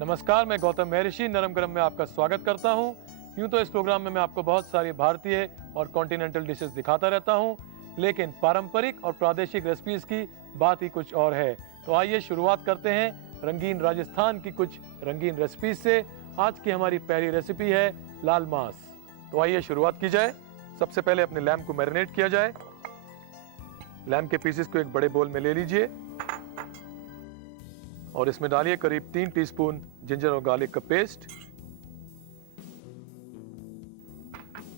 नमस्कार, मैं गौतम महर्षि नरम गरम में आपका स्वागत करता हूं। यूं तो इस प्रोग्राम में मैं आपको बहुत सारी भारतीय और कॉन्टिनेंटल डिशेस दिखाता रहता हूं, लेकिन पारंपरिक और प्रादेशिक रेसिपीज की बात ही कुछ और है। तो आइए शुरुआत करते हैं रंगीन राजस्थान की कुछ रंगीन रेसिपीज से। आज की हमारी पहली रेसिपी है लाल मांस। तो आइए शुरुआत की जाए। सबसे पहले अपने लैम्ब को मैरिनेट किया जाए। लैम्ब के पीसेस को एक बड़े बोल में ले लीजिए और इसमें डालिए करीब 3 टीस्पून जिंजर और गार्लिक का पेस्ट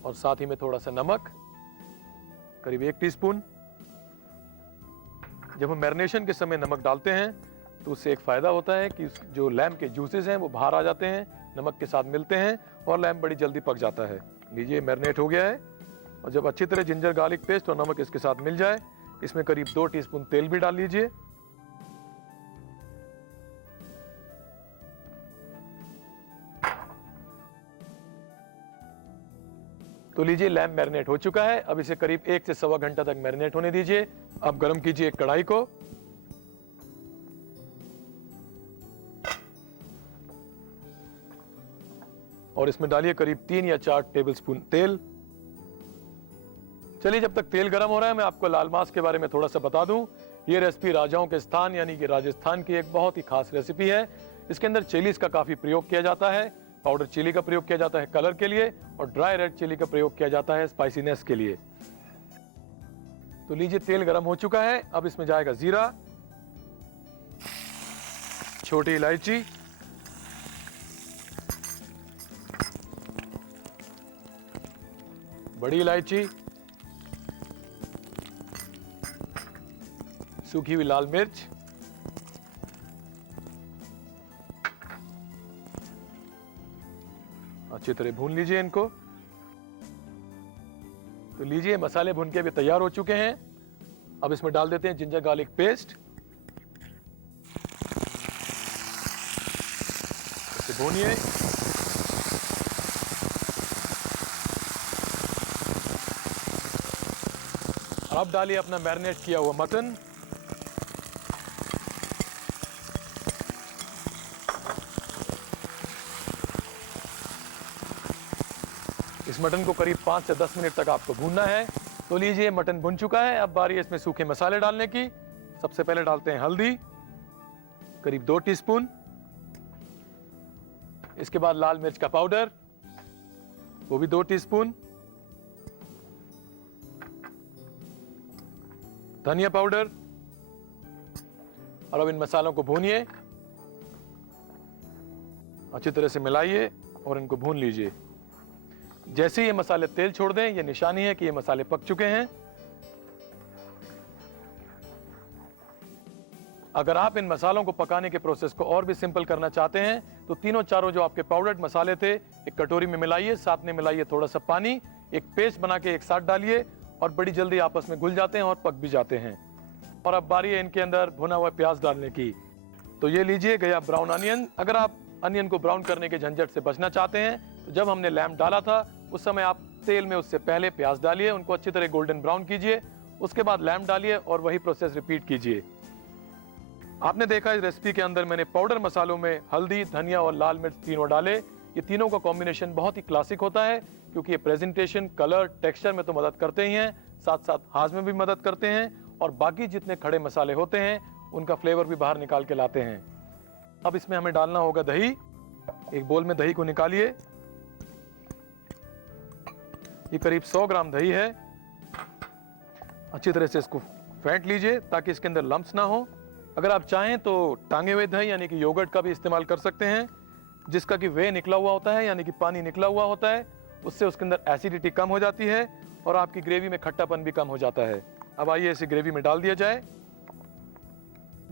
और साथ ही में थोड़ा सा नमक, करीब 1 टीस्पून। जब हम मैरिनेशन के समय नमक डालते हैं तो उससे एक फायदा होता है कि जो लैम्ब के जूसेस हैं वो बाहर आ जाते हैं, नमक के साथ मिलते हैं और लैम्ब बड़ी जल्दी पक जाता है। लीजिए, मैरिनेट हो गया है। और जब अच्छी तरह जिंजर गार्लिक पेस्ट और नमक इसके साथ मिल जाए, इसमें करीब 2 टीस्पून तेल भी डाल लीजिए। तो लीजिए, लैम्ब मैरिनेट हो चुका है। अब इसे करीब 1 से सवा घंटा तक मैरिनेट होने दीजिए। अब गर्म कीजिए एक कढ़ाई को और इसमें डालिए करीब 3 या 4 टेबलस्पून तेल। चलिए, जब तक तेल गर्म हो रहा है मैं आपको लाल मांस के बारे में थोड़ा सा बता दूं। ये रेसिपी राजाओं के स्थान यानी कि राजस्थान की एक बहुत ही खास रेसिपी है। इसके अंदर चिलीज का काफी प्रयोग किया जाता है। पाउडर चिली का प्रयोग किया जाता है कलर के लिए और ड्राई रेड चिली का प्रयोग किया जाता है स्पाइसीनेस के लिए। तो लीजिए, तेल गर्म हो चुका है। अब इसमें जाएगा जीरा, छोटी इलायची, बड़ी इलायची, सूखी हुई लाल मिर्च, अच्छी तरह भून लीजिए इनको। तो लीजिए, मसाले भून के भी तैयार हो चुके हैं। अब इसमें डाल देते हैं जिंजर गार्लिक पेस्ट। इसे भूनिए। और अब डालिए अपना मैरिनेट किया हुआ मटन। इस मटन को करीब 5 से 10 मिनट तक आपको भूनना है। तो लीजिए, मटन भुन चुका है। अब बारी है इसमें सूखे मसाले डालने की। सबसे पहले डालते हैं हल्दी, करीब 2 टीस्पून। इसके बाद लाल मिर्च का पाउडर, वो भी 2 टीस्पून। धनिया पाउडर। और अब इन मसालों को भूनिए, अच्छी तरह से मिलाइए और इनको भून लीजिए। जैसे ही ये मसाले तेल छोड़ दें, ये निशानी है कि ये मसाले पक चुके हैं। अगर आप इन मसालों को पकाने के प्रोसेस को और भी सिंपल करना चाहते हैं तो तीनों चारों जो आपके पाउडर्ड मसाले थे एक कटोरी में मिलाइए, साथ में मिलाइए थोड़ा सा पानी, एक पेस्ट बना के एक साथ डालिए और बड़ी जल्दी आपस में घुल जाते हैं और पक भी जाते हैं। और अब बारी है इनके अंदर भुना हुआ प्याज डालने की। तो ये लीजिए गया ब्राउन अनियन। अगर आप अनियन को ब्राउन करने के झंझट से बचना चाहते हैं तो जब हमने लैम्ब डाला था उस समय आप तेल में उससे पहले प्याज डालिए, उनको अच्छी तरह गोल्डन ब्राउन कीजिए, उसके बाद लैम्ब डालिए और वही प्रोसेस रिपीट कीजिए। आपने देखा इस रेसिपी के अंदर मैंने पाउडर मसालों में हल्दी, धनिया और लाल मिर्च तीनों डाले। ये तीनों का कॉम्बिनेशन बहुत ही क्लासिक होता है क्योंकि ये प्रेजेंटेशन, कलर, टेक्सचर में तो मदद करते ही हैं, साथ साथ हाथ में भी मदद करते हैं और बाकी जितने खड़े मसाले होते हैं उनका फ्लेवर भी बाहर निकाल के लाते हैं। अब इसमें हमें डालना होगा दही। एक बोल में दही को निकालिए। ये करीब 100 ग्राम दही है। अच्छी तरह से इसको फेंट लीजिए ताकि इसके अंदर लम्प्स ना हो। अगर आप चाहें तो टांगे हुए दही यानी कि योगर्ट का भी इस्तेमाल कर सकते हैं, जिसका कि वे निकला हुआ होता है यानी कि पानी निकला हुआ होता है। उससे उसके अंदर एसिडिटी कम हो जाती है और आपकी ग्रेवी में खट्टापन भी कम हो जाता है। अब आइए इसे ग्रेवी में डाल दिया जाए।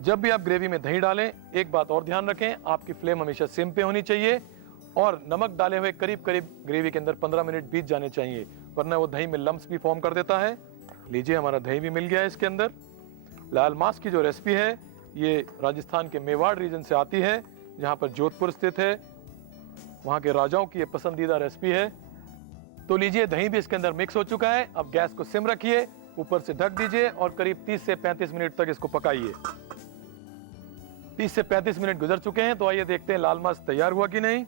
जब भी आप ग्रेवी में दही डालें, एक बात और ध्यान रखें, आपकी फ्लेम हमेशा सिम पे होनी चाहिए और नमक डाले हुए करीब करीब ग्रेवी के अंदर 15 मिनट बीत जाने चाहिए, वरना वो दही में लम्प्स भी फॉर्म कर देता है। लीजिए, हमारा दही भी मिल गया है इसके अंदर। लाल मांस की जो रेसिपी है ये राजस्थान के मेवाड़ रीजन से आती है, जहाँ पर जोधपुर स्थित है। वहाँ के राजाओं की ये पसंदीदा रेसिपी है। तो लीजिए, दही भी इसके अंदर मिक्स हो चुका है। अब गैस को सिम रखिए, ऊपर से ढक दीजिए और करीब 30 से 35 मिनट तक इसको पकाइए। 30 से 35 मिनट गुजर चुके हैं, तो आइए देखते हैं लाल मांस तैयार हुआ कि नहीं।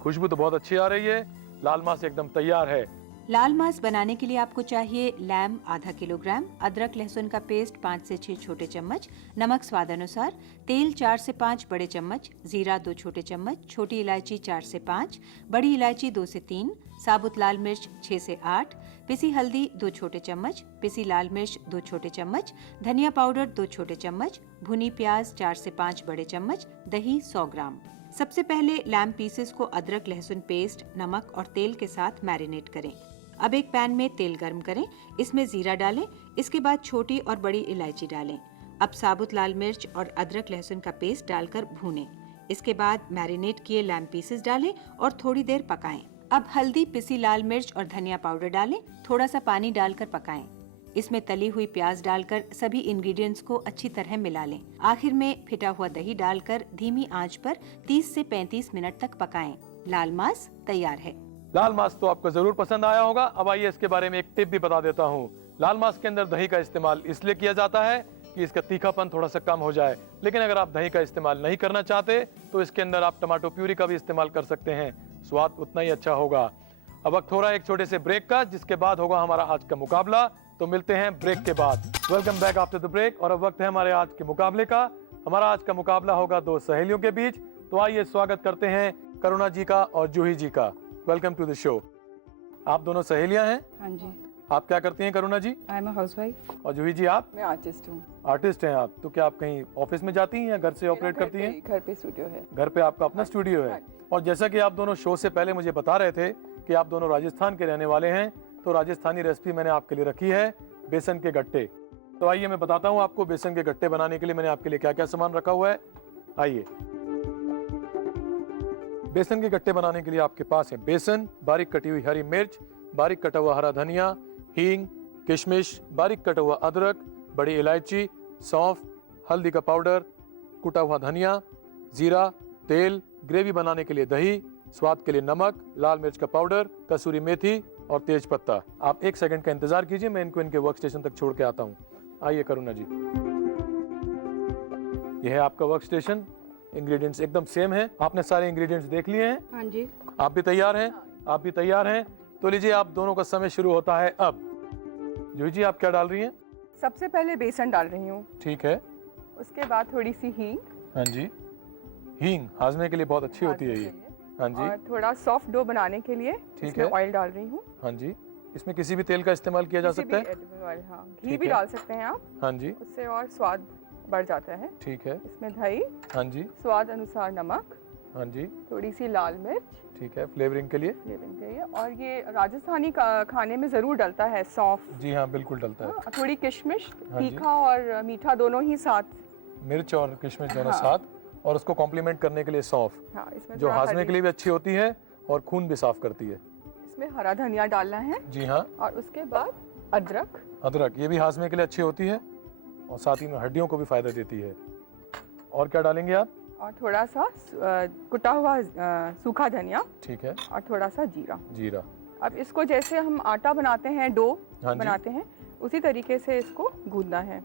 खुशबू तो बहुत अच्छी आ रही है, लाल मांस एकदम तैयार है। लाल मांस बनाने के लिए आपको चाहिए लैम आधा किलोग्राम, अदरक लहसुन का पेस्ट 5 से 6 छोटे चम्मच, नमक स्वाद अनुसार, तेल 4 से 5 बड़े चम्मच, जीरा 2 छोटे चम्मच, छोटी इलायची 4 से 5, बड़ी इलायची 2 से 3, साबुत लाल मिर्च 6 से 8, पिसी हल्दी 2 छोटे चम्मच, पिसी लाल मिर्च 2 छोटे चम्मच, धनिया पाउडर 2 छोटे चम्मच, भुनी प्याज 4 से 5 बड़े चम्मच, दही 100 ग्राम। सबसे पहले लैम पीसेस को अदरक लहसुन पेस्ट, नमक और तेल के साथ मैरिनेट करें। अब एक पैन में तेल गर्म करें, इसमें जीरा डालें, इसके बाद छोटी और बड़ी इलायची डालें। अब साबुत लाल मिर्च और अदरक लहसुन का पेस्ट डालकर भूनें। इसके बाद मैरिनेट किए लैम पीसेस डालें और थोड़ी देर पकाएं। अब हल्दी, पिसी लाल मिर्च और धनिया पाउडर डालें, थोड़ा सा पानी डालकर पकाएं। इसमें तली हुई प्याज डालकर सभी इंग्रेडिएंट्स को अच्छी तरह मिला लें। आखिर में फिटा हुआ दही डालकर धीमी आंच पर 30 से 35 मिनट तक पकाएं। लाल मांस तैयार है। लाल मांस तो आपको जरूर पसंद आया होगा। अब आइए इसके बारे में एक टिप भी बता देता हूँ। लाल मांस के अंदर दही का इस्तेमाल इसलिए किया जाता है कि इसका तीखापन थोड़ा सा कम हो जाए, लेकिन अगर आप दही का इस्तेमाल नहीं करना चाहते तो इसके अंदर आप टमाटो प्यूरी का भी इस्तेमाल कर सकते हैं, स्वाद उतना ही अच्छा होगा। अब वक्त हो रहा है एक छोटे से ब्रेक का, जिसके बाद होगा हमारा आज का मुकाबला। तो मिलते हैं ब्रेक के बाद। Welcome back after the break. और अब वक्त है हमारे आज के मुकाबले का। हमारा आज का मुकाबला होगा दो सहेलियों के बीच। तो आइए स्वागत करते हैं करुणा जी का और जूही जी का। Welcome to the show. आप दोनों सहेलियां हैं? हाँ जी। आप क्या करती हैं करुणा जी? I am a housewife. और जूही जी आप? मैं आर्टिस्ट हूँ। आर्टिस्ट हैं आप। तो क्या आप कहीं ऑफिस में जाती हैं या घर से ऑपरेट करती हैं? घर पे स्टूडियो है। घर पे आपका अपना स्टूडियो है। और जैसा कि आप दोनों शो से पहले मुझे बता रहे थे कि आप दोनों राजस्थान के रहने वाले हैं, तो राजस्थानी रेसिपी मैंने आपके लिए रखी है, बेसन के गट्टे। तो आइए मैं बताता हूँ आपको बेसन के गट्टे बनाने के लिए मैंने आपके लिए क्या क्या सामान रखा हुआ है। आइए, बेसन के गट्टे बनाने के लिए आपके पास है बेसन, बारीक कटी हुई हरी मिर्च, बारीक कटा हुआ हरा धनिया, हींग, किशमिश, बारीक कटा हुआ अदरक, बड़ी इलायची, सौंफ, हल्दी का पाउडर, कुटा हुआ धनिया, जीरा, तेल, ग्रेवी बनाने के लिए दही, स्वाद के लिए नमक, लाल मिर्च का पाउडर, कसूरी मेथी और तेज पत्ता। आप एक सेकंड का इंतजार कीजिए, मैं इनको इनके वर्क स्टेशन तक छोड़ के आता हूँ। आइए करुणा जी, यह है आपका वर्क स्टेशन। इंग्रेडिएंट्स एकदम सेम है। आपने सारे इंग्रेडिएंट्स देख लिए हैं? हाँ जी। आप भी तैयार हैं? आप भी तैयार हैं? तो लीजिए, आप दोनों का समय शुरू होता है अब। जूही जी, आप क्या डाल रही हैं? सबसे पहले बेसन डाल रही हूँ। ठीक है। उसके बाद थोड़ी सी हींग। हाँ जी, हींग हाजमे के लिए बहुत अच्छी होती है ये। हाँ जी। और थोड़ा सॉफ्ट डो बनाने के लिए ठीक है, ऑयल डाल रही हूँ। हाँ जी। इसमें किसी भी तेल का इस्तेमाल किया जा सकता है? ऑयल, हाँ। घी भी डाल सकते हैं आप। हाँ जी, उससे और स्वाद बढ़ जाता है। ठीक है। इसमें दही, हाँ जी, स्वाद अनुसार नमक, हाँ जी, थोड़ी सी लाल मिर्च, ठीक है, फ्लेवरिंग के लिए। फ्लेवरिंग के लिए। और ये राजस्थानी खाने में जरूर डलता है सौंफ। जी हाँ, बिल्कुल डलता है। हाँ, थोड़ी किशमिश, हाँ जी। तीखा और मीठा दोनों ही साथ। मिर्च और किशमिश दोनों हाँ। साथ, और उसको कॉम्प्लीमेंट करने के लिए सौंफ, हाँ, इसमें जो थोड़ा हाजमे हरी- के लिए भी अच्छी होती है और खून भी साफ करती है। इसमें हरा धनिया डालना है। जी हाँ। और उसके बाद अदरक। अदरक, ये भी हाजमे के लिए अच्छी होती है और साथ ही में हड्डियों को भी फायदा देती है। और क्या डालेंगे आप? और थोड़ा सा कुटा हुआ सूखा धनिया। ठीक है। और थोड़ा सा जीरा। जीरा। अब इसको जैसे हम आटा बनाते हैं, डो हाँ जी। बनाते हैं, उसी तरीके से इसको गूंदना है।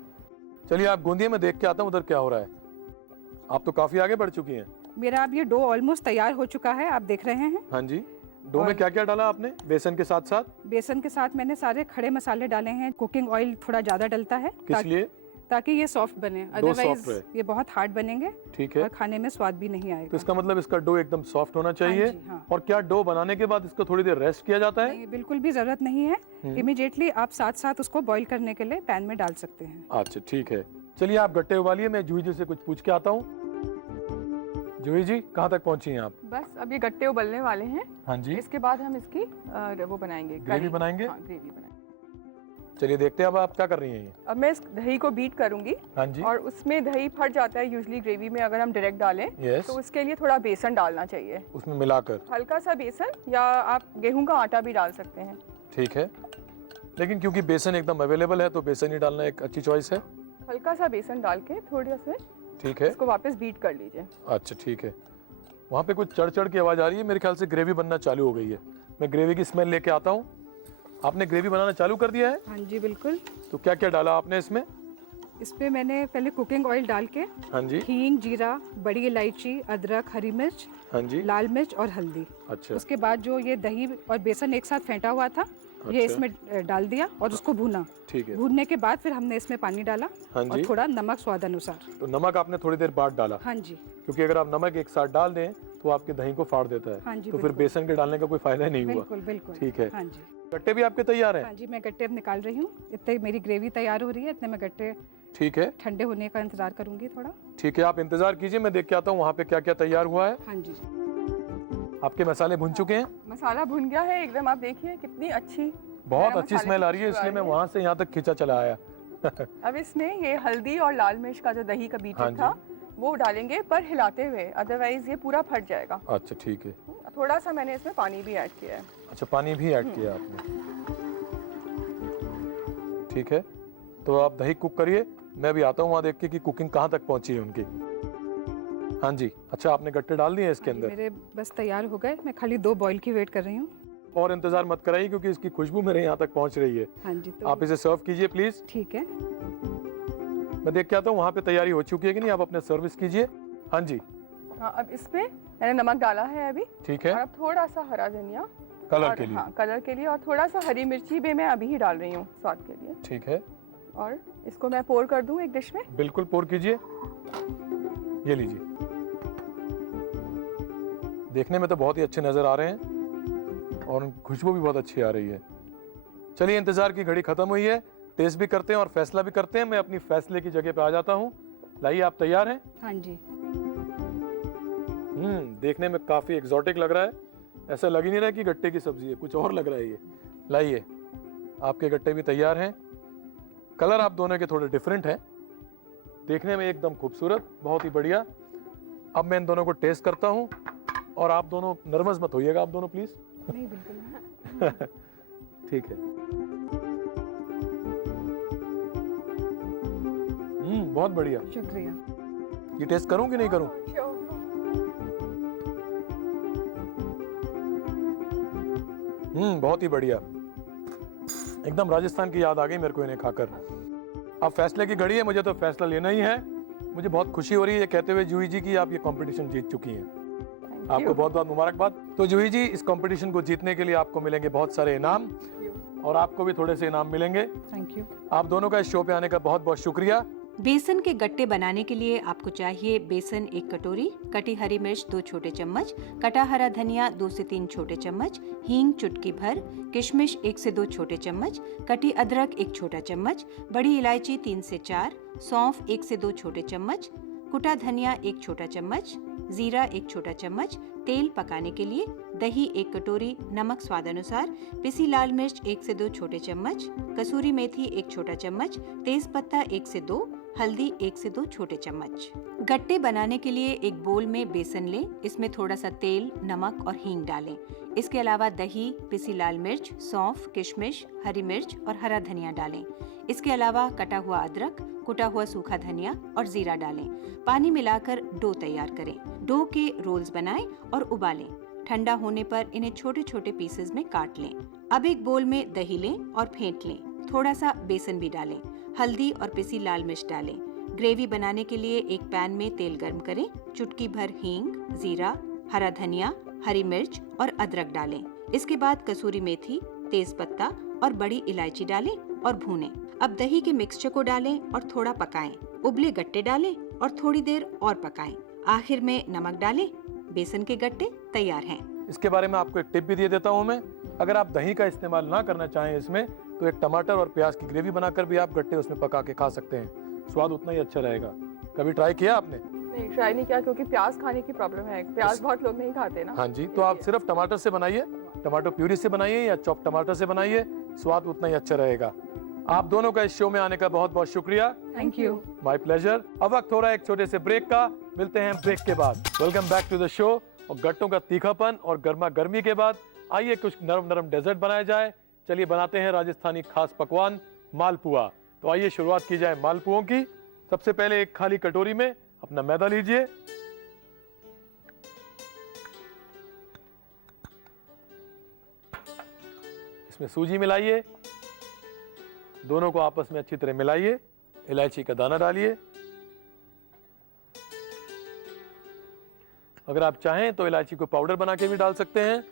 चलिए, आप गूंदिए, मैं देख के आता हूँ उधर क्या हो रहा है। आप तो काफी आगे बढ़ चुकी हैं। मेरा अब ये डो ऑलमोस्ट तैयार हो चुका है, आप देख रहे हैं। हाँ जी। डो में क्या क्या डाला आपने बेसन के साथ साथ? बेसन के साथ मैंने सारे खड़े मसाले डाले हैं। कुकिंग ऑयल थोड़ा ज्यादा डलता है किस लिए? ताकि ये सॉफ्ट बने, soft अदरवाइज रहे। ये बहुत हार्ड बनेंगे ठीक है। और खाने में स्वाद भी नहीं तो आएगा। इसका मतलब इसका डो एकदम सॉफ्ट होना चाहिए। हाँ जी, हाँ। और क्या डो बनाने के बाद इसको थोड़ी देर रेस्ट किया जाता है? नहीं, बिल्कुल भी जरूरत नहीं है। इमीडिएटली आप साथ साथ उसको बॉईल करने के लिए पैन में डाल सकते हैं। अच्छा, ठीक है। चलिए, आप गट्टे उबालिए, मैं जूही जी से कुछ पूछ के आता हूँ। जूही जी, कहाँ तक पहुँची हैं आप? बस अब ये गट्टे उबलने वाले हैं। हाँ जी। इसके बाद हम इसकी वो बनाएंगे, ग्रेवी करी। बनाएंगे? हाँ, ग्रेवी बनाएंगे। चलिए देखते हैं अब आप क्या कर रही हैं ये। अब मैं इस दही को बीट करूंगी। हाँ जी। और उसमें दही फट जाता है यूजुअली ग्रेवी में अगर हम डायरेक्ट डालें। यस। तो उसके लिए थोड़ा बेसन डालना चाहिए, उसमें मिलाकर। हल्का सा बेसन, या आप गेहूं का आटा भी डाल सकते हैं। ठीक है, लेकिन क्योंकि बेसन एकदम अवेलेबल है तो बेसन ही डालना एक अच्छी चॉइस है। हल्का सा बेसन डाल के थोड़ा से ठीक है। इसको वापस बीट कर लीजिए। अच्छा, ठीक है। वहाँ पे कुछ चढ़ चढ़ की आवाज़ आ रही है, मेरे ख्याल से ग्रेवी बनना चालू हो गई है। मैं ग्रेवी की स्मेल लेके आता हूँ। आपने ग्रेवी बनाना चालू कर दिया है? हाँ जी, बिल्कुल। तो क्या क्या डाला आपने इसमें? इसमें मैंने पहले कुकिंग ऑयल डाल के हाँ जी, हींग, जीरा, बड़ी इलायची, अदरक, हरी मिर्च, हाँ जी, लाल मिर्च और हल्दी। अच्छा, उसके बाद जो ये दही और बेसन एक साथ फेंटा हुआ था ये अच्छा। इसमें डाल दिया और उसको भूना। ठीक है। भूनने के बाद फिर हमने इसमें पानी डाला हाँ और जी। थोड़ा नमक स्वाद अनुसार। तो नमक आपने थोड़ी देर बाद डाला, हाँ जी, क्योंकि अगर आप नमक एक साथ डाल दें तो आपके दही को फाड़ देता है। हाँ जी, तो फिर बिल्कुल। बेसन के डालने का कोई फायदा ही नहीं हुआ। बिल्कुल बिल्कुल। ठीक है। हाँ जी, गट्टे भी आपके तैयार हैं? हाँ जी, मैं गट्टे अब निकाल रही हूँ। इतने मेरी ग्रेवी तैयार हो रही है, इतने मैं गट्टे ठीक है, ठंडे होने का इंतजार करूंगी थोड़ा। ठीक है, आप इंतजार कीजिए, मैं देख के आता हूँ वहाँ पे क्या क्या तैयार हुआ है। हाँ जी, आपके मसाले भुन चुके हैं? मसाला भुन गया है एकदम, आप देखिए कितनी अच्छी बहुत गरम अच्छी मसाले स्मेल की आ रही है, खुशबू इसलिए मैं रही वहाँ से यहाँ तक खींचा चला आया। अब इसमें ये हल्दी और लाल मिर्च का जो दही का हाँ बीटर जी। था वो डालेंगे, पर हिलाते हुए, अदरवाइज ये पूरा फट जाएगा। अच्छा ठीक है। थोड़ा सा मैंने इसमें पानी भी ऐड किया है। अच्छा, पानी भी ऐड किया आपने, ठीक है। तो आप दही कुक करिए, मैं भी आता हूँ वहाँ देख के कि कुकिंग कहाँ तक पहुँची है उनकी। हाँ जी, अच्छा आपने गट्टे डाल दिए इसके हाँ जी, अंदर? मेरे बस तैयार हो गए। मैं खाली 2 बॉईल की वेट कर रही हूँ। और इंतजार मत कराइए क्योंकि इसकी खुशबू मेरे यहाँ तक पहुँच रही है। हाँ जी, तो आप इसे सर्व कीजिए प्लीज। ठीक है। मैं देख के आता हूँ वहाँ पे तैयारी हो चुकी है कि नहीं, आप अपने सर्विस कीजिए। हाँ जी, हाँ, अब इसमें मैंने नमक डाला है अभी, ठीक और है, अब थोड़ा सा हरा धनिया कलर और के लिए। हाँ, कलर के लिए, और थोड़ा सा हरी मिर्ची भी मैं अभी ही डाल रही हूँ स्वाद के लिए। ठीक है, और इसको मैं पोर कर दूँ एक डिश में। बिल्कुल पोर कीजिए। ये लीजिए, देखने में तो बहुत ही अच्छे नजर आ रहे हैं और खुशबू भी बहुत अच्छी आ रही है। चलिए, इंतजार की घड़ी खत्म हुई है, टेस्ट भी करते हैं और फैसला भी करते हैं। मैं अपनी फैसले की जगह पे आ जाता हूँ। लाइए, आप तैयार हैं? हाँ जी, देखने में काफी एग्जॉटिक लग रहा है, ऐसा लग ही नहीं रहा है कि गट्टे की सब्जी है, कुछ और लग रहा है ये। लाइए, आपके गट्टे भी तैयार हैं। कलर आप दोनों के थोड़े डिफरेंट हैं, देखने में एकदम खूबसूरत, बहुत ही बढ़िया। अब मैं इन दोनों को टेस्ट करता हूँ और आप दोनों नर्वस मत होइएगा, आप दोनों प्लीज। नहीं बिल्कुल। ठीक है। बहुत बढ़िया। शुक्रिया। ये टेस्ट करूं कि नहीं करूं? बहुत ही बढ़िया, एकदम राजस्थान की याद आ गई मेरे को इन्हें खाकर। अब फैसले की घड़ी है, मुझे तो फैसला लेना ही है। मुझे बहुत खुशी हो रही है ये कहते हुए जूही जी की आप ये कंपटीशन जीत चुकी हैं। आपको बहुत बहुत मुबारकबाद। तो जूही जी, इस कंपटीशन को जीतने के लिए आपको मिलेंगे बहुत सारे इनाम और आपको भी थोड़े से इनाम मिलेंगे। Thank you. आप दोनों का इस शो पे आने का बहुत बहुत शुक्रिया। बेसन के गट्टे बनाने के लिए आपको चाहिए बेसन 1 कटोरी, कटी हरी मिर्च 2 छोटे चम्मच, कटा हरा धनिया 2 से 3 छोटे चम्मच, हींग चुटकी भर, किशमिश 1 से 2 छोटे चम्मच, कटी अदरक 1 छोटा चम्मच, बड़ी इलायची 3 से 4, सौंफ 1 से 2 छोटे चम्मच, कुटा धनिया 1 छोटा चम्मच, जीरा 1 छोटा चम्मच, तेल पकाने के लिए, दही 1 कटोरी, नमक स्वाद अनुसार, पिसी लाल मिर्च 1 से 2 छोटे चम्मच, कसूरी मेथी 1 छोटा चम्मच, तेज पत्ता 1 से 2, हल्दी 1 से 2 छोटे चम्मच। गट्टे बनाने के लिए एक बोल में बेसन लें, इसमें थोड़ा सा तेल, नमक और हींग डालें। इसके अलावा दही, पिसी लाल मिर्च, सौंफ, किशमिश, हरी मिर्च और हरा धनिया डालें। इसके अलावा कटा हुआ अदरक, कुटा हुआ सूखा धनिया और जीरा डालें। पानी मिलाकर डो तैयार करें। डो के रोल्स बनाएं और उबालें। ठंडा होने पर इन्हें छोटे छोटे पीसेस में काट लें। अब एक बोल में दही लें और फेंट लें। थोड़ा सा बेसन भी डालें। हल्दी और पिसी लाल मिर्च डालें। ग्रेवी बनाने के लिए एक पैन में तेल गर्म करें। चुटकी भर हींग, जीरा, हरा धनिया, हरी मिर्च और अदरक डालें। इसके बाद कसूरी मेथी, तेज पत्ता और बड़ी इलायची डालें और भूनें। अब दही के मिक्सचर को डालें और थोड़ा पकाएं। उबले गट्टे डालें और थोड़ी देर और पकाएं। आखिर में नमक डालें। बेसन के गट्टे तैयार हैं। इसके बारे में आपको एक टिप भी दे देता हूं मैं। अगर आप दही का इस्तेमाल ना करना चाहें इसमें, तो एक टमाटर और प्याज की ग्रेवी बनाकर भी आप गट्टे उसमें पका के खा सकते हैं। स्वाद उतना ही अच्छा रहेगा। कभी ट्राई किया आपने? नहीं, ट्राई नहीं किया क्योंकि प्याज खाने की प्रॉब्लम है। प्याज बहुत लोग नहीं खाते ना। हाँ जी, तो आप सिर्फ टमाटर से बनाइए, टमाटो प्यूरी से बनाइए या चॉप टमाटर से बनाइए, स्वाद उतना ही अच्छा रहेगा। आप दोनों का इस शो में आने का बहुत बहुत शुक्रिया। Thank you. My pleasure. अब वक्त हो रहा है एक छोटे से ब्रेक का। मिलते हैं ब्रेक के बाद। Welcome back to the show. और गट्टों का तीखापन और गर्मा गर्मी के बाद आइए कुछ नरम नरम डेजर्ट बनाया जाए। चलिए बनाते हैं राजस्थानी खास पकवान मालपुआ। तो आइए शुरुआत की जाए मालपुओं की। सबसे पहले एक खाली कटोरी में अपना मैदा लीजिए। इसमें सूजी मिलाइए। दोनों को आपस में अच्छी तरह मिलाइए। इलायची का दाना डालिए। अगर आप चाहें तो इलायची को पाउडर बना के भी डाल सकते हैं,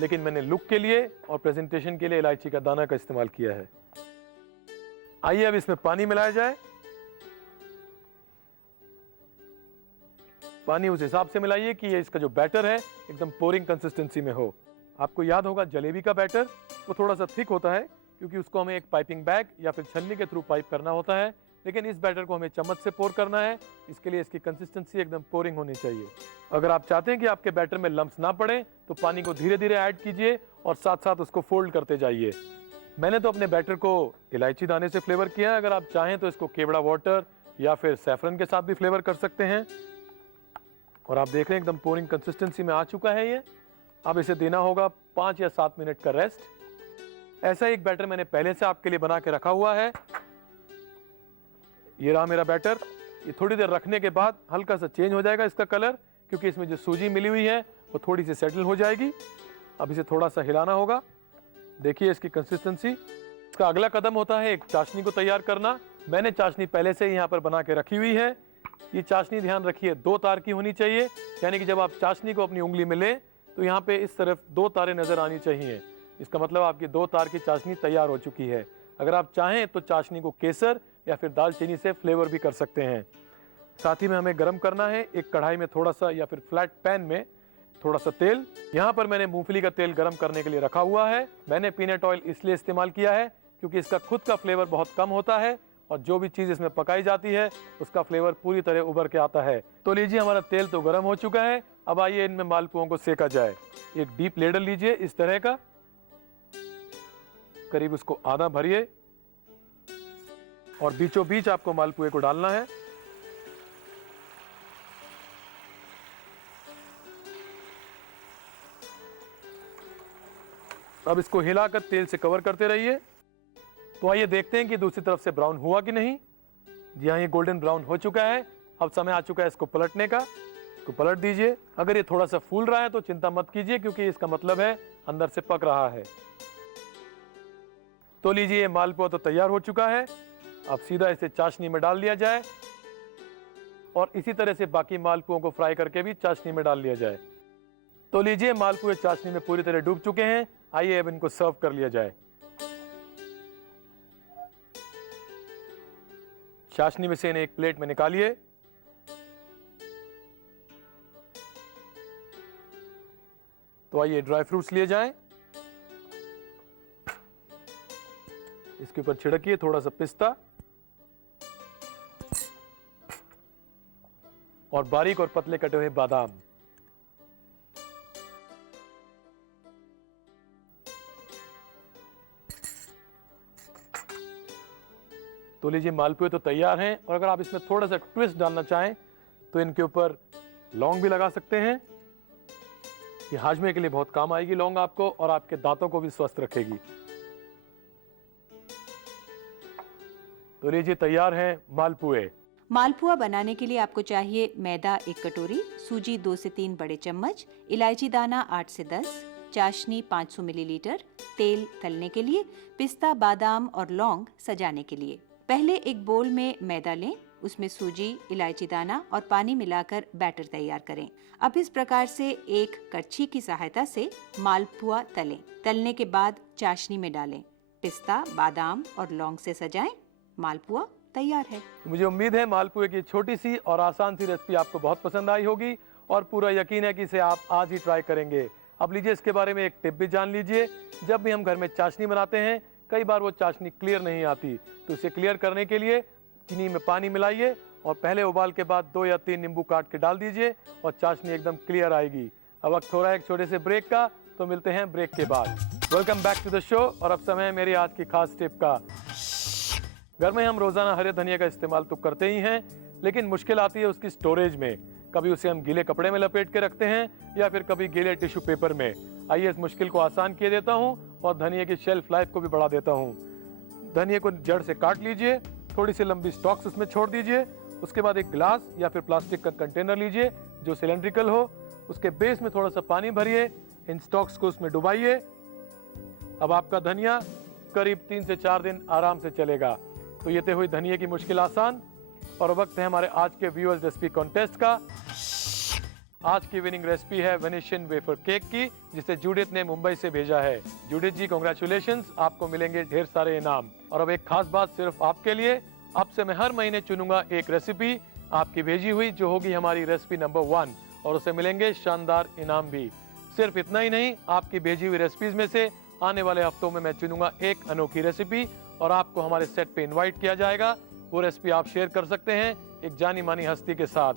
लेकिन मैंने लुक के लिए और प्रेजेंटेशन के लिए इलायची का दाना का इस्तेमाल किया है। आइए अब इसमें पानी मिलाया जाए। पानी उस हिसाब से मिलाइए कि ये इसका जो बैटर है एकदम पोरिंग कंसिस्टेंसी में हो। आपको याद होगा जलेबी का बैटर वो थोड़ा सा थिक होता है, क्योंकि उसको हमें एक पाइपिंग बैग या फिर छन्नी के थ्रू पाइप करना होता है, लेकिन इस बैटर को हमें चम्मच से पोर करना है। इसके लिए इसकी कंसिस्टेंसी एकदम पोरिंग होनी चाहिए। अगर आप चाहते हैं कि आपके बैटर में लम्प्स ना पड़े तो पानी को धीरे धीरे ऐड कीजिए और साथ साथ उसको फोल्ड करते जाइए। मैंने तो अपने बैटर को इलायची दाने से फ्लेवर किया है। अगर आप चाहें तो इसको केवड़ा वाटर या फिर सैफरन के साथ भी फ्लेवर कर सकते हैं। और आप देख रहे हैं एकदम पोरिंग कंसिस्टेंसी में आ चुका है ये। अब इसे देना होगा 5 या 7 मिनट का रेस्ट। ऐसा एक बैटर मैंने पहले से आपके लिए बना के रखा हुआ है। ये रहा मेरा बैटर। ये थोड़ी देर रखने के बाद हल्का सा चेंज हो जाएगा इसका कलर, क्योंकि इसमें जो सूजी मिली हुई है वो थोड़ी सी सेटल हो जाएगी। अब इसे थोड़ा सा हिलाना होगा। देखिए इसकी कंसिस्टेंसी। इसका अगला कदम होता है एक चाशनी को तैयार करना। मैंने चाशनी पहले से यहाँ पर बना के रखी हुई है। ये चाशनी ध्यान रखिए 2 तार की होनी चाहिए, यानी कि जब आप चाशनी को अपनी उंगली में लें तो यहाँ पे इस तरफ 2 तारें नजर आनी चाहिए। इसका मतलब आपकी 2 तार की चाशनी तैयार हो चुकी है। अगर आप चाहें तो चाशनी को केसर या फिर दालचीनी से फ्लेवर भी कर सकते हैं। साथ ही में हमें गर्म करना है एक कढ़ाई में थोड़ा सा या फिर फ्लैट पैन में थोड़ा सा तेल। यहाँ पर मैंने मूंगफली का तेल गर्म करने के लिए रखा हुआ है। मैंने पीनट ऑयल इसलिए इस्तेमाल किया है क्योंकि इसका खुद का फ्लेवर बहुत कम होता है और जो भी चीज़ इसमें पकाई जाती है उसका फ्लेवर पूरी तरह उभर के आता है। तो लीजिए हमारा तेल तो गर्म हो चुका है। अब आइए इनमें मालपुओं को सेका जाए। एक डीप लेडल लीजिए इस तरह का, करीब उसको आधा भरिए और बीचों बीच आपको मालपुए को डालना है। अब इसको हिलाकर तेल से कवर करते रहिए। तो आइए देखते हैं कि दूसरी तरफ से ब्राउन हुआ कि नहीं। जी हाँ, ये गोल्डन ब्राउन हो चुका है। अब समय आ चुका है इसको पलटने का। इसको पलट दीजिए। अगर ये थोड़ा सा फूल रहा है तो चिंता मत कीजिए, क्योंकि इसका मतलब है अंदर से पक रहा है। तो लीजिए ये मालपुआ तो तैयार हो चुका है। अब सीधा इसे चाशनी में डाल दिया जाए और इसी तरह से बाकी मालपुओं को फ्राई करके भी चाशनी में डाल दिया जाए। तो लीजिए मालपुए चाशनी में पूरी तरह डूब चुके हैं। आइए अब इनको सर्व कर लिया जाए। चाशनी में से इन्हें एक प्लेट में निकालिए। तो आइए ड्राई फ्रूट्स लिए जाएं। इसके ऊपर छिड़किए थोड़ा सा पिस्ता और बारीक और पतले कटे हुए बादाम। तो लीजिए मालपुए तो तैयार हैं। और अगर आप इसमें थोड़ा सा ट्विस्ट डालना चाहें तो इनके ऊपर लौंग भी लगा सकते हैं। ये हाजमे के लिए बहुत काम आएगी लौंग आपको, और आपके दांतों को भी स्वस्थ रखेगी। तो लीजिए तैयार हैं मालपुए। मालपुआ बनाने के लिए आपको चाहिए मैदा 1 कटोरी, सूजी 2 से 3 बड़े चम्मच, इलायची दाना 8 से 10, चाशनी 500 मिलीलीटर, तेल तलने के लिए, पिस्ता, बादाम और लौंग सजाने के लिए। पहले एक बोल में मैदा लें, उसमें सूजी, इलायची दाना और पानी मिलाकर बैटर तैयार करें। अब इस प्रकार से एक कड़छी की सहायता से मालपुआ तलें। तलने के बाद चाशनी में डालें, पिस्ता, बादाम और लौंग से सजाएं। मालपुआ तैयार है। मुझे उम्मीद है मालपुए की छोटी सी और आसान सी रेसिपी आपको बहुत पसंद आई होगी और पूरा यकीन है कि इसे आप आज ही ट्राई करेंगे। अब लीजिए इसके बारे में एक टिप भी जान लीजिए। जब भी हम घर में चाशनी बनाते हैं कई बार वो चाशनी क्लियर नहीं आती, तो इसे क्लियर करने के लिए चीनी में पानी मिलाइए और पहले उबाल के बाद 2 या 3 नींबू काट के डाल दीजिए और चाशनी एकदम क्लियर आएगी। अब वक्त हो रहा है एक छोटे से ब्रेक का, तो मिलते हैं ब्रेक के बाद। Welcome back to the show. और अब समय है मेरी आज की खास टिप का। घर में हम रोजाना हरे धनिया का इस्तेमाल तो करते ही हैं, लेकिन मुश्किल आती है उसकी स्टोरेज में। कभी उसे हम गीले कपड़े में लपेट के रखते हैं या फिर कभी गीले टिश्यू पेपर में। आइए इस मुश्किल को आसान किए देता हूं और धनिया की शेल्फ लाइफ को भी बढ़ा देता हूं। धनिया को जड़ से काट लीजिए, थोड़ी सी लंबी स्टॉक्स उसमें छोड़ दीजिए। उसके बाद एक ग्लास या फिर प्लास्टिक का कंटेनर लीजिए जो सिलेंड्रिकल हो। उसके बेस में थोड़ा सा पानी भरिए, इन स्टॉक्स को उसमें डुबाइए। अब आपका धनिया करीब 3 से 4 दिन आराम से चलेगा। तो ये थे हुई धनिये की मुश्किल आसान। और वक्त है हमारे आज के व्यूअर्स रेसिपी कॉन्टेस्ट का। आज की विनिंग रेसिपी है वेनेशियन वेफर केक की, जिसे जूडिथ ने मुंबई से भेजा है। जूडिथ जी कांग्रेचुलेशंस, आपको मिलेंगे ढेर सारे इनाम। और अब एक खास बात सिर्फ आपके लिए, अब से मैं हर महीने चुनूंगा एक रेसिपी आपकी भेजी हुई जो होगी हमारी रेसिपी नंबर 1, और उसे मिलेंगे शानदार इनाम भी। सिर्फ इतना ही नहीं, आपकी भेजी हुई रेसिपीज में से आने वाले हफ्तों में मैं चुनूंगा एक अनोखी रेसिपी और आपको हमारे सेट पे इनवाइट किया जाएगा। वो रेसिपी आप शेयर कर सकते हैं एक जानी मानी हस्ती के साथ।